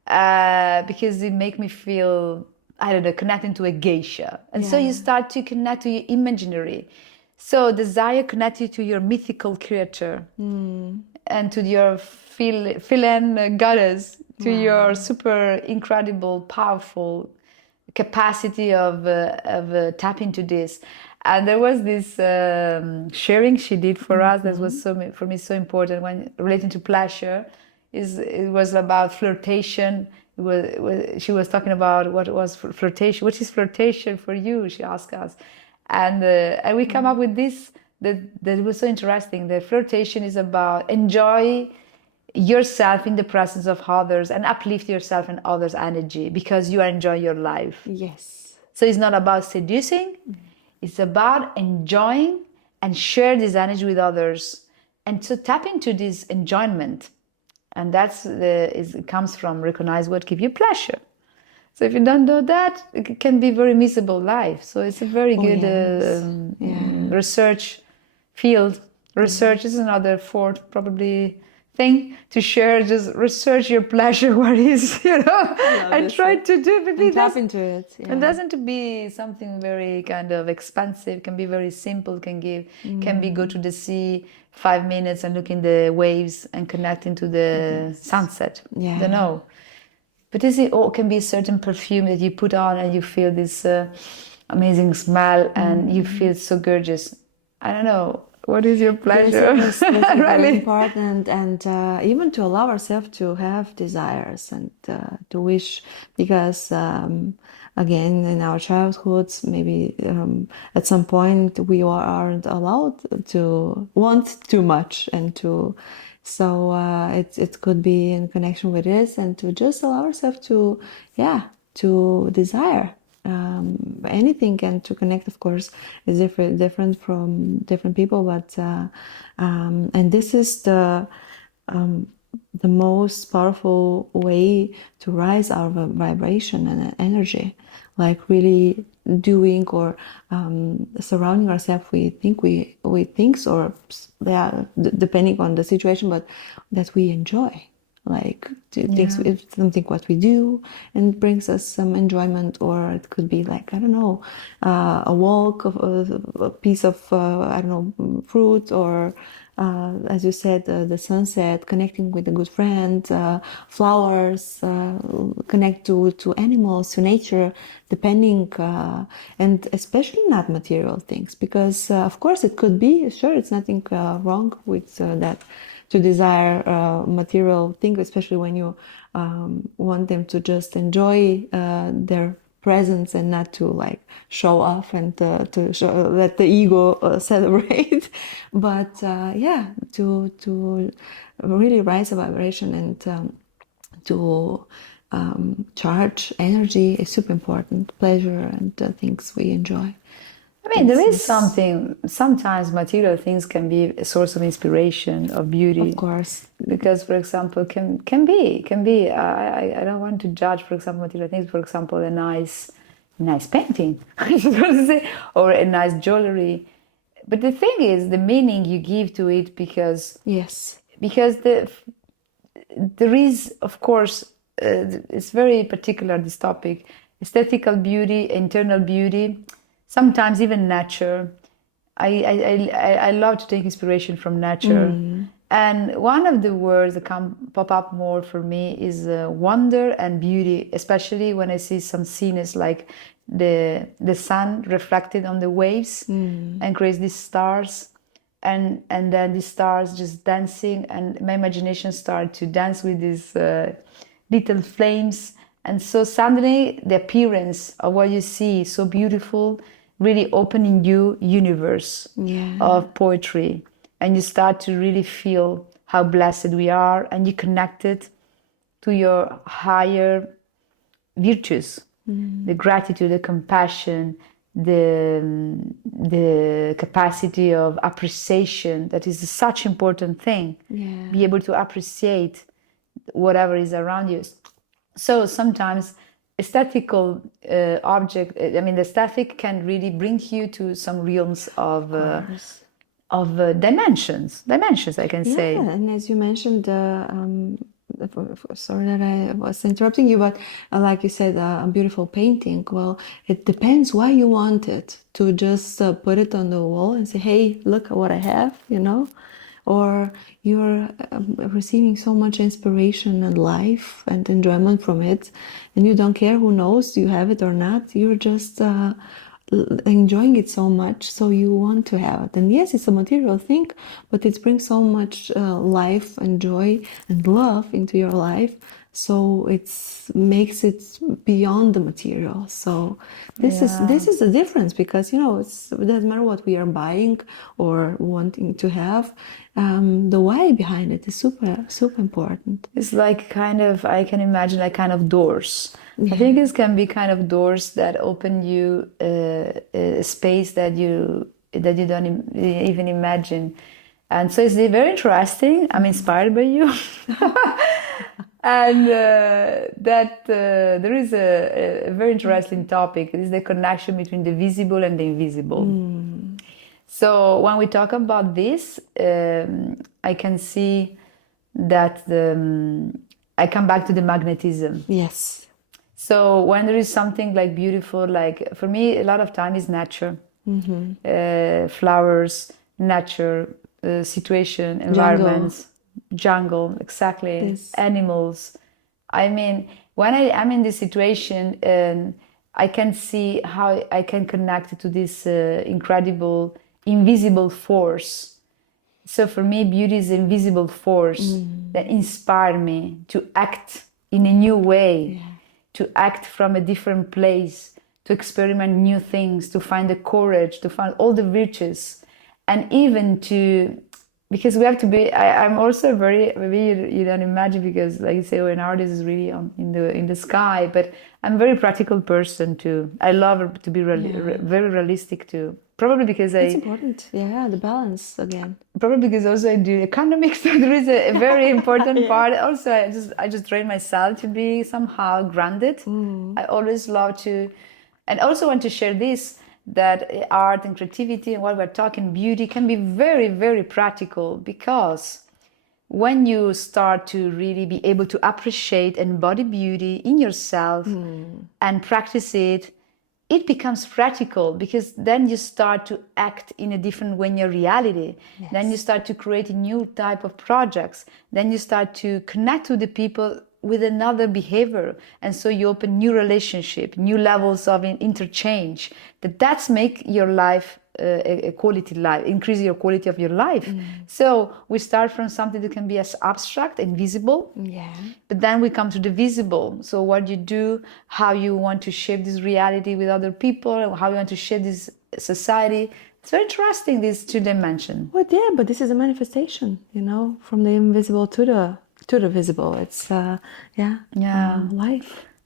because it make me feel, I don't know, connecting to a geisha. And so you start to connect to your imaginary. So desire connects you to your mythical creator and to your feline goddess, to your super incredible, powerful capacity of tap into this. And there was this sharing she did for us that was for me so important when relating to pleasure. It was about flirtation. She was talking about what was flirtation. What is flirtation for you? She asked us, and we come up with this that was so interesting. The flirtation is about enjoy yourself in the presence of others and uplift yourself and others' energy because you are enjoying your life. Yes. So it's not about seducing. It's about enjoying and share this energy with others, and to tap into this enjoyment. And it comes from recognize what gives you pleasure. So if you don't do that, it can be very miserable life. So it's a very good research field. Research is another fourth probably thing to share. Just research your pleasure, what is, and try to do it. And tap into it. Yeah. It doesn't be something very kind of expensive. It can be very simple. Can be go to the sea 5 minutes and look in the waves and connect into the sunset. Yeah. I don't know. But it can be a certain perfume that you put on and you feel this amazing smell and you feel so gorgeous. I don't know. What is your pleasure? This is very important, and even to allow ourselves to have desires and to wish, because again, in our childhoods, maybe at some point we aren't allowed to want too much, and to it could be in connection with this, and to just allow ourselves to desire anything, and to connect, of course, is different from different people. But and this is the most powerful way to rise our vibration and energy, like really doing or surrounding ourselves with things, or yeah, depending on the situation, but that we enjoy, like things, it's something what we do and brings us some enjoyment, or it could be like, I don't know, a walk, a piece of I don't know, fruit, or as you said, the sunset, connecting with a good friend, flowers, connect to animals, to nature, depending, and especially not material things, because of course it could be, sure, it's nothing wrong with that, to desire material things, especially when you want them to just enjoy their presence and not to like show off and to let the ego celebrate. But yeah, to really rise a vibration and to charge energy is super important. Pleasure and things we enjoy. I mean, there is something, sometimes material things can be a source of inspiration, of beauty. Of course. Because, for example, can be. I don't want to judge, for example, material things. For example, a nice painting, I was going to say, or a nice jewelry. But the thing is, the meaning you give to it, because yes, because there is, of course, it's very particular, this topic, aesthetical beauty, internal beauty, sometimes even nature. I love to take inspiration from nature. And one of the words that pop up more for me is wonder and beauty, especially when I see some scenes like the sun reflected on the waves and creates these stars. And then the stars just dancing, and my imagination started to dance with these little flames. And so suddenly the appearance of what you see is so beautiful, really opening you universe of poetry. And you start to really feel how blessed we are, and you connect it to your higher virtues, the gratitude, the compassion, the capacity of appreciation. That is such an important thing. Be able to appreciate whatever is around you. So sometimes aesthetical object, I mean, the aesthetic can really bring you to some realms of dimensions, I can say. Yeah, and as you mentioned, sorry that I was interrupting you, but like you said, a beautiful painting. Well, it depends why you want it. To just put it on the wall and say, "Hey, look at what I have," you know, or you're receiving so much inspiration and life and enjoyment from it, and you don't care who knows you have it or not. You're just enjoying it so much, so you want to have it. And yes, it's a material thing, but it brings so much life and joy and love into your life, so it makes it beyond the material. So this is the difference, because you know, it doesn't matter what we are buying or wanting to have, the why behind it is super important. It's like kind of, I can imagine like kind of doors. I think it can be kind of doors that open you a space that you don't even imagine. And so it's very interesting. I'm inspired by you. And that there is a very interesting topic. It is the connection between the visible and the invisible. So when we talk about this, I can see that I come back to the magnetism. Yes. So when there is something like beautiful, like for me, a lot of time is nature, flowers, nature, situation, environments, jungle, exactly, yes. Animals. I mean, when I am in this situation, I can see how I can connect to this incredible, invisible force. So for me, beauty is an invisible force that inspires me to act in a new way, to act from a different place, to experiment new things, to find the courage, to find all the virtues, and even to because we have to be. I'm also very, maybe you don't imagine, because like you say, oh, an artist is really in the sky, but I'm a very practical person too. I love to be very realistic too. Probably because It's important. Yeah, the balance again. probably because also I do economics. So there is a very important part. Also, I just train myself to be somehow grounded. I always love to, and also want to share this, that art and creativity and what we're talking, beauty, can be very, very practical, because when you start to really be able to appreciate and embody beauty in yourself and practice it, it becomes practical, because then you start to act in a different way in your reality. Yes. Then you start to create a new type of projects. Then you start to connect with the people with another behavior, and so you open new relationship, new levels of interchange. That's make your life a quality life, increase your quality of your life. So we start from something that can be as abstract and visible, but then we come to the visible. So what you do, how you want to shape this reality with other people, how you want to shape this society. It's very interesting, these two dimensions. Well, yeah, but this is a manifestation, from the invisible to the visible. It's life.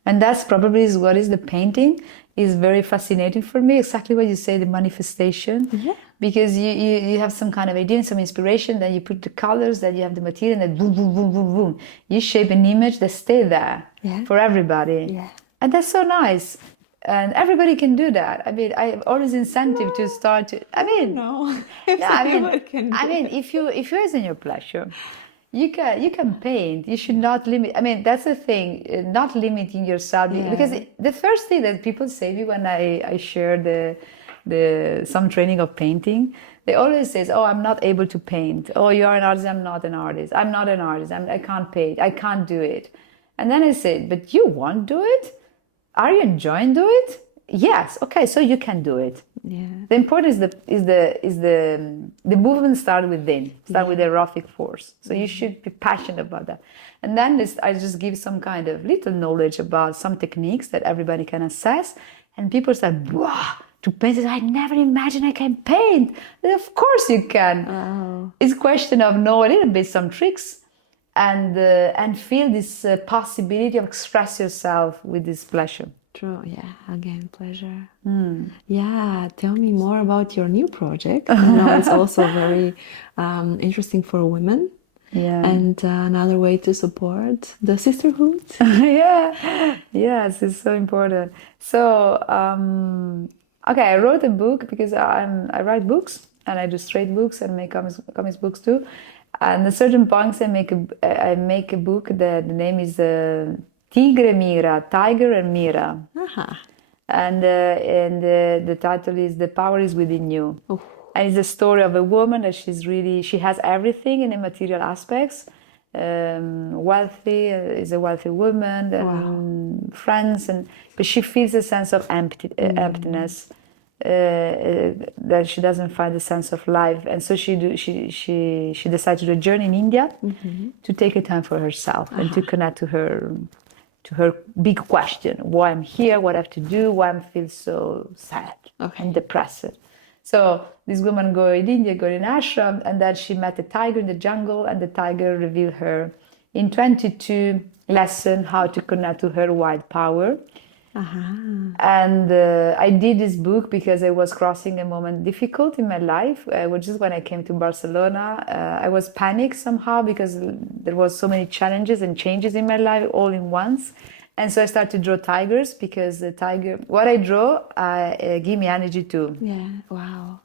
And that's probably is what is the painting is very fascinating for me. Exactly what you say, the manifestation. Yeah. Because you have some kind of idea, some inspiration, then you put the colors, then you have the material, and then boom, boom, boom, boom, boom. You shape an image that stay there for everybody. Yeah. And that's so nice. And everybody can do that. I mean, I have always incentive to start to, if you're in your pleasure, you can paint. You should not limit. I mean, that's the thing, not limiting yourself. Because the first thing that people say to me when I share some training of painting, they always say, oh, I'm not able to paint. Oh, you're an artist. I'm not an artist. I'm not an artist. I can't paint. I can't do it. And then I say, but you won't do it? Are you enjoying doing it? Yes. Okay, so you can do it. Yeah. The important is the movement start within, with the erotic force. So you should be passionate about that. And then I just give some kind of little knowledge about some techniques that everybody can access. And people say, wow, to paint, I never imagined I can paint. And of course you can. Oh. It's a question of know a little bit some tricks and feel this possibility of express yourself with this pleasure. True, yeah, again, pleasure. Yeah, tell me more about your new project. I know it's also very interesting for women. Yeah. And another way to support the sisterhood. Yes, it's so important. So, I wrote a book because I write books, and I do straight books and make comics books too. And at certain points, I make a book that the name is Tigre Mira, Tiger and Mira. And the title is The Power is Within You. Oh. And it's a story of a woman that she has everything in the material aspects. Wealthy, is a wealthy woman, and friends, but she feels a sense of emptiness, that she doesn't find a sense of life. And so she decided to do a journey in India to take a time for herself and to connect to her big question: why I'm here, what I have to do, why I feel so sad and depressed. So this woman go in India, go in ashram, and then she met a tiger in the jungle, and the tiger revealed her in 22 lessons how to connect to her wild power. And I did this book because I was crossing a moment difficult in my life, which is when I came to Barcelona. I was panicked somehow because there was so many challenges and changes in my life all in once. And so I started to draw tigers, because the tiger, what I draw, give me energy too. Yeah, wow.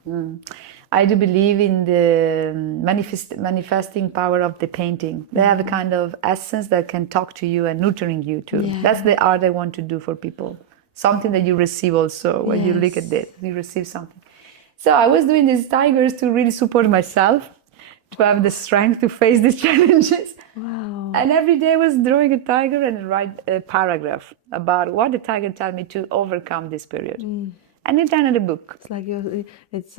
I do believe in the manifesting power of the painting. They have a kind of essence that can talk to you and nurturing you too. Yeah. That's the art I want to do for people. Something that you receive also when you look at it, you receive something. So I was doing these tigers to really support myself, to have the strength to face these challenges. Wow. And every day I was drawing a tiger and write a paragraph about what the tiger told me to overcome this period. And it's done in the book. It's like it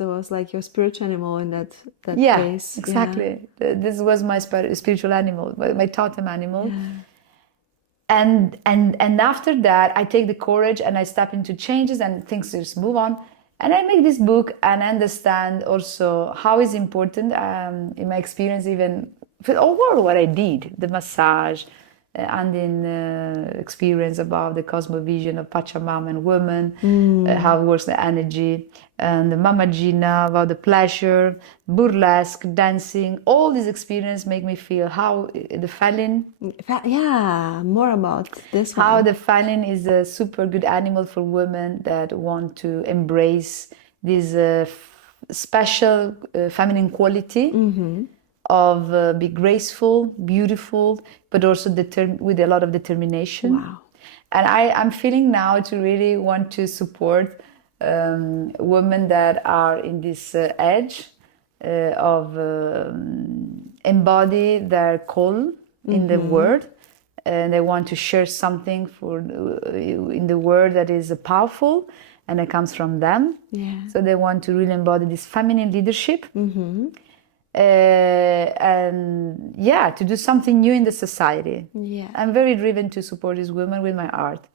was like your spiritual animal in that case. Exactly. Yeah. This was my spiritual animal, my totem animal. Yeah. And after that, I take the courage and I step into changes and things just move on. And I make this book and understand also how is important in my experience, even for all what I did, the massage, and in experience about the cosmovision of Pachamama and women, how it works the energy, and the Mama Gina, about the pleasure, burlesque, dancing. All these experiences make me feel how the feline. Yeah, more about this one. How the feline is a super good animal for women that want to embrace this special feminine quality of be graceful, beautiful, but also with a lot of determination. Wow. And I'm feeling now to really want to support women that are in this edge of embody their call in the world. And they want to share something in the world that is powerful and it comes from them. Yeah. So they want to really embody this feminine leadership. And yeah, to do something new in the society. Yeah. I'm very driven to support these women with my art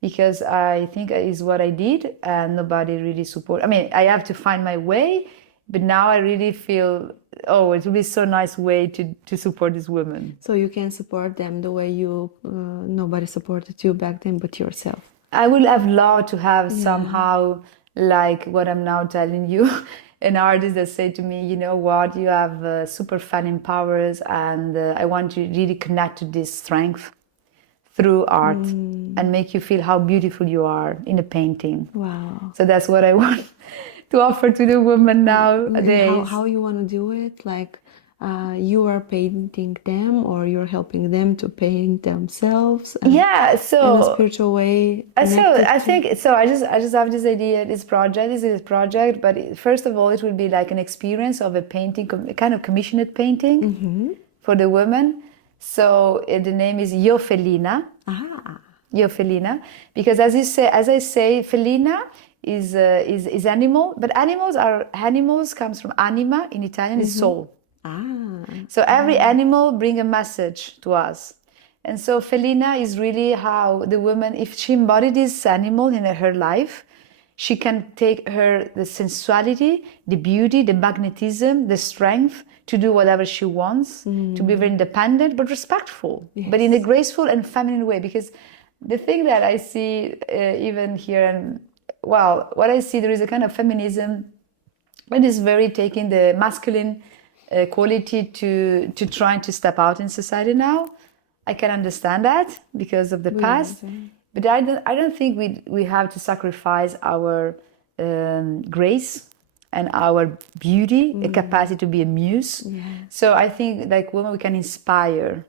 because I think is what I did and nobody really support. I mean, I have to find my way, but now I really feel, oh, it would be so nice way to support these women. So you can support them the way nobody supported you back then but yourself. I would have loved to have somehow like what I'm now telling you, an artist that say to me, you know what, you have super feminine powers and I want to really connect to this strength through art and make you feel how beautiful you are in a painting. Wow. So that's what I want to offer to the women nowadays. How you want to do it? Like you are painting them or you're helping them to paint themselves? Yeah, so in a spiritual way. So I think so. I just have this idea, this project. But first of all, it will be like an experience of a painting, a kind of commissioned painting for the women. So the name is Io Felina. Io Felina, because as I say, Felina is animal, but animals comes from anima in Italian is soul. So every animal bring a message to us. And so Felina is really how the woman, if she embodied this animal in her life, she can take the sensuality, the beauty, the magnetism, the strength to do whatever she wants, to be very independent, but respectful, but in a graceful and feminine way. Because the thing that I see even here, and well, what I see, there is a kind of feminism that is very taking the masculine quality to trying to step out in society now. I can understand that because of the past, but I don't think we have to sacrifice our grace and our beauty, a capacity to be a muse. So I think like women, we can inspire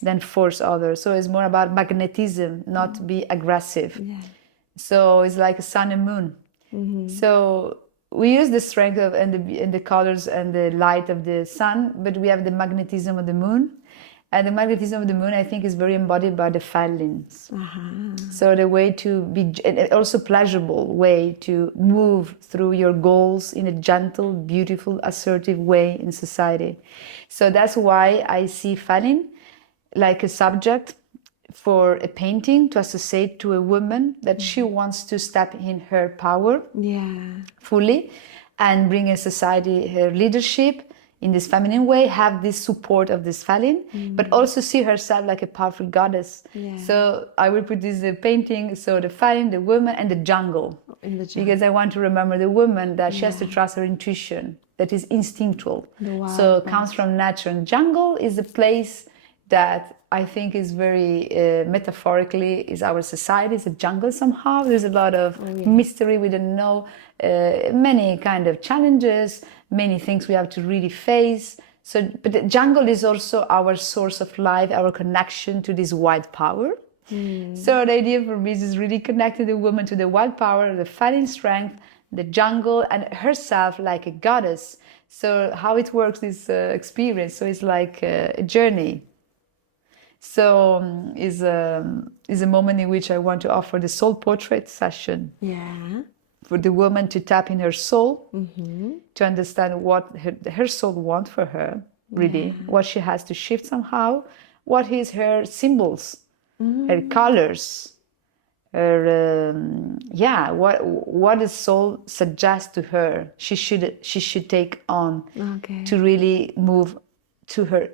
than force others. So it's more about magnetism, not be aggressive. So it's like a sun and moon. So we use the strength of and the colors and the light of the sun, but we have the magnetism of the moon. And the magnetism of the moon, I think, is very embodied by the felines. So the way to be, and also pleasurable way to move through your goals in a gentle, beautiful, assertive way in society. So that's why I see feline like a subject for a painting to associate to a woman that she wants to step in her power fully and bring in society her leadership in this feminine way, have this support of this feline, but also see herself like a powerful goddess. So I will put this painting, so the feline, the woman, and the jungle. Because I want to remember the woman that she has to trust her intuition, that is instinctual. So it comes from nature. And jungle is a place that I think is very metaphorically is our society. It's a jungle somehow. There's a lot of mystery. We don't know many kind of challenges, many things we have to really face. So, but the jungle is also our source of life, our connection to this wild power. So the idea for me is really connecting the woman to the wild power, the feminine strength, the jungle, and herself like a goddess. So how it works, this experience. So it's like a journey. So is a moment in which I want to offer the soul portrait session. For the woman to tap in her soul, to understand what her soul wants for her, really, what she has to shift somehow, what is her symbols, her colors, her what the soul suggests to her she should take on to really move to her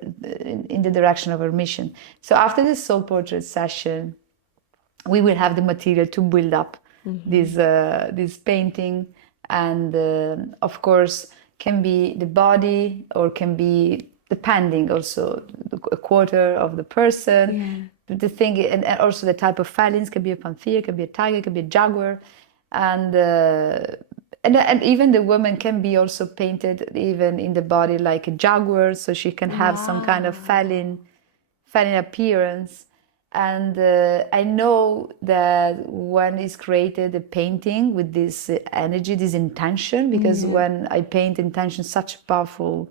in the direction of her mission. So after this soul portrait session, we will have the material to build up this painting, and of course can be the body, or can be, depending also, a quarter of the person. The thing, and also the type of felines, can be a panther, can be a tiger, can be a jaguar, and even the woman can be also painted even in the body like a jaguar, so she can have some kind of feline appearance. And I know that when it's created a painting with this energy, this intention, because when I paint intention, such a powerful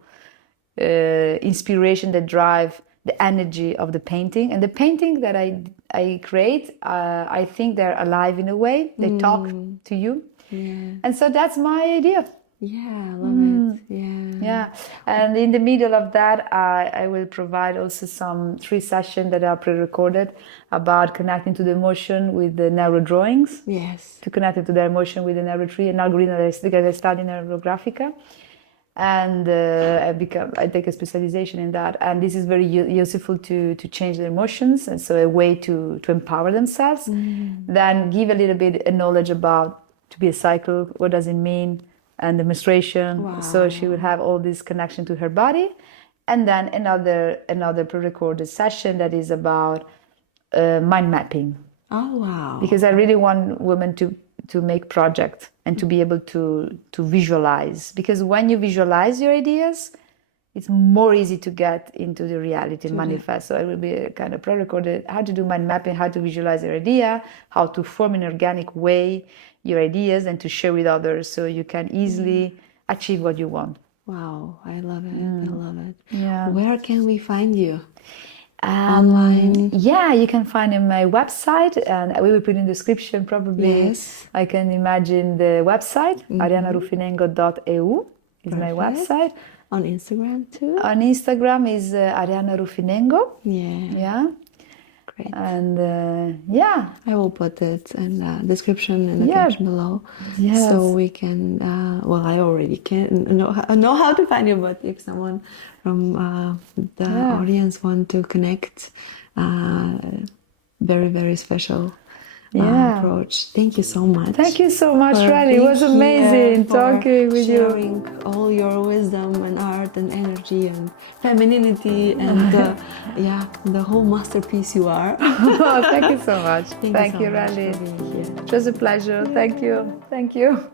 inspiration that drive the energy of the painting. And the painting that I create, I think they're alive in a way. They talk to you. And so that's my idea. I love it. Yeah. And in the middle of that, I will provide also some 3 sessions that are pre-recorded about connecting to the emotion with the neuro drawings. To connect it to the emotion with the neuro tree, an algorithm that I study in Neurographica. And I take a specialization in that. And this is very useful to change their emotions. And so a way to empower themselves. Then give a little bit of knowledge about to be a cycle, what does it mean, and the menstruation. So she will have all this connection to her body. And then another pre-recorded session that is about mind mapping. Because I really want women to make projects and to be able to visualize. Because when you visualize your ideas, it's more easy to get into the reality and manifest. So it will be a kind of pre-recorded how to do mind mapping, how to visualize your idea, how to form in an organic way your ideas and to share with others, so you can easily achieve what you want. I love it. I love it. Yeah. Where can we find you? Online? Yeah, you can find in my website, and we will put in the description probably. I can imagine the website, ariannaruffinengo.eu is my website. On Instagram too? On Instagram is Arianna Ruffinengo. Yeah. Great. And I will put it in the description in the caption below. So we can, I already can know how to find you, but if someone from the audience want to connect, very, very special approach. Thank you so much. Thank you so much, Rali. It was amazing talking with you. Sharing all your wisdom and art and energy and femininity and the whole masterpiece you are. Thank you so much. Thank you, so Rali. much for being here. It was a pleasure. Thank you. Thank you.